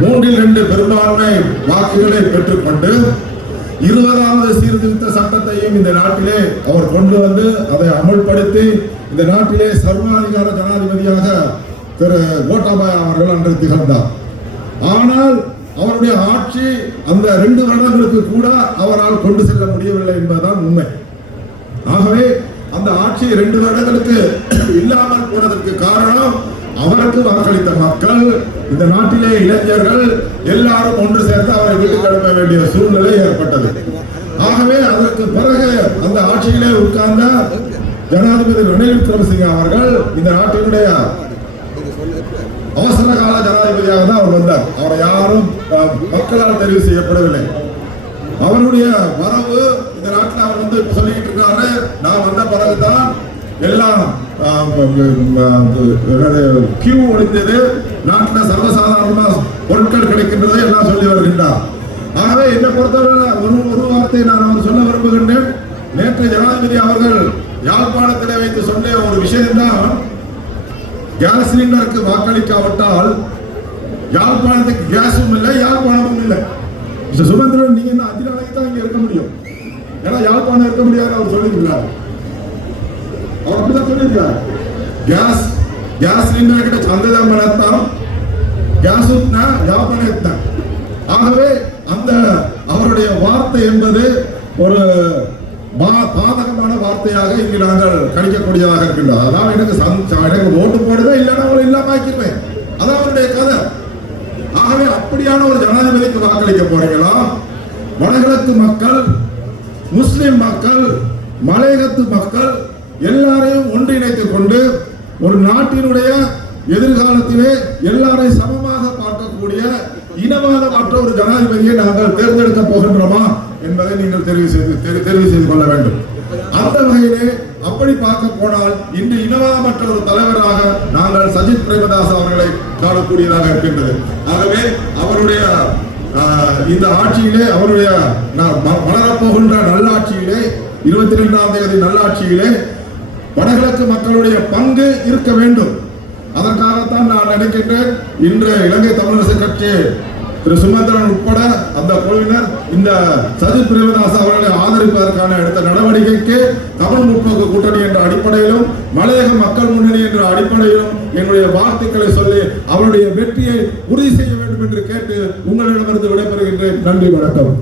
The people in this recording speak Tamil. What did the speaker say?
மூன்றில் இரண்டு பெரும்பான்மை வாக்குகளை பெற்றுக்கொண்டு இருபதாவது சீர்திருத்த சட்டத்தையும் இந்த நாட்டிலே அவர் கொண்டு வந்து அதை அமல்படுத்தி இந்த நாட்டிலே சர்வாதிகார ஜனாதிபதியாக திரு கோட்டாபாய் அவர்கள் அன்று திகழ்ந்தார். ஆனால் அவருடைய ஆட்சி அந்த ரெண்டு வருடங்களுக்கு கூட அவரால் கொண்டு செல்ல முடியவில்லை என்பதுதான் உண்மை. ஆகவே அந்த ஆட்சி ரெண்டு வருடங்களுக்கு இல்லாமல் போனதற்கு காரணம் அவருக்கு வாக்களித்த மக்கள் இந்த நாட்டிலே இளைஞர்கள் எல்லாரும் ஒன்று சேர்ந்து அவரை வீட்டுக்கு அனுப்ப வேண்டிய சூழ்நிலை ஏற்பட்டது. ஆகவே அதற்கு பிறகு அந்த ஆட்சியிலே உட்கார்ந்த ஜனாதிபதி ரணில் விக்ரமசிங்க அவர்கள் இந்த நாட்டினுடைய அவசர கால ஜனாதிபதியாக தான் அவர் வந்தார். அவரை யாரும் மக்களால் தெரிவு செய்யப்படவில்லை. அவருடைய வரவு இந்த நாட்டில் அவர் வந்து சொல்லிக்கிட்டு இருக்காரு. நான் வந்த பிறகுதான் எல்லாம் கியூ ஒழிந்தது நாட்டில் சர்வசாதாரணமாக பொருட்கள் கிடைக்கின்றதை எல்லாம் சொல்லி வருகின்றார். ஆகவே என்னை பொறுத்தவரை ஒரு ஒரு வார்த்தை நான் அவர் சொல்ல விரும்புகின்றேன். நேற்று ஜனாதிபதி அவர்கள் யாழ்ப்பாணத்தில் வைத்து சொன்ன ஒரு விஷயம்தான். கேஸ் சிலிண்டருக்கு வாக்களிக்காவிட்டால் யாழ்ப்பாணத்துக்கு கேஸும் இல்லை யாழ்ப்பாணமும் இல்லை. சுமந்திரன் நீங்க என்ன அதிகாலைக்கு தான் இங்கே இருக்க முடியும். ஏன்னா யாழ்ப்பாணம் இருக்க முடியாது அவர் சொல்லியிருக்கிறார். அவர் அப்படிதான் சொல்லியிருக்கார் கேஸ் கேஸ் சிலிண்டர் கிட்ட சந்ததம் பண்ணத்தான் கேஸ் ஊத்தினா யாழ்ப்பாணம் ஆகவே அந்த அவருடைய வார்த்தை என்பது ஒரு பா- பாதகமான வார்த்தையாக இங்கு நாங்கள் கணிக்கக்கூடியதாக இருக்கின்றோம் அதான் எனக்கு எனக்கு ஓட்டு போடுவே இல்லைன்னா அவளை இல்லாம ஆக்கிடுவேன் அதான் அவருடைய கதை ஆகவே அப்படியான ஒரு ஜனாதிபதிக்கு வாக்களிக்க போறீங்களா வடகிழக்கு மக்கள் முஸ்லிம் மக்கள் மலையகத்து மக்கள் எல்லாரையும் ஒன்றிணைத்துக் கொண்டு ஒரு நாட்டினுடைய எதிர்காலத்திலே எல்லாரையும் சமமாக பார்க்கக்கூடிய இனவாதமற்ற ஒரு ஜனாதிபதியை நாங்கள் தேர்ந்தெடுக்க போகின்றோமா என்பதை நீங்கள் தெரிவு செய்து தெரி- தெரிவு செய்து கொள்ள வேண்டும். அந்த வகையிலே அப்படி பார்க்க போனால் இன்று இனவாதமற்ற ஒரு தலைவராக நாங்கள் சஜித் பிரேமதாஸ் அவர்களை காணக்கூடியதாக இருக்கின்றது. ஆகவே அவருடைய ஆஹ், இந்த ஆட்சியிலே அவருடைய ந- மலரப்போகின்ற நல்லாட்சியிலே இருபத்தி இரண்டாம் தேதி நல்லாட்சியிலே வடகிழக்கு மக்களுடைய பங்கு இருக்க வேண்டும். அதற்காகத்தான் நான் நினைக்கின்றேன் இன்று இலங்கை தமிழரசு கட்சி திரு சுமந்திரன் உட்பட அந்த குழுவினர் இந்த சஜித் பிரேமதாஸ் அவர்களை ஆதரிப்பதற்கான எடுத்த நடவடிக்கைக்கு தமிழ் முற்போக்கு கூட்டணி என்ற அடிப்படையிலும் மலையக மக்கள் முன்னணி என்ற அடிப்படையிலும் என்னுடைய வார்த்தைகளை சொல்லி அவருடைய வெற்றியை உறுதி செய்ய வேண்டும் என்று கேட்டு உங்களிடமிருந்து விடைபெறுகின்றேன். நன்றி வணக்கம்.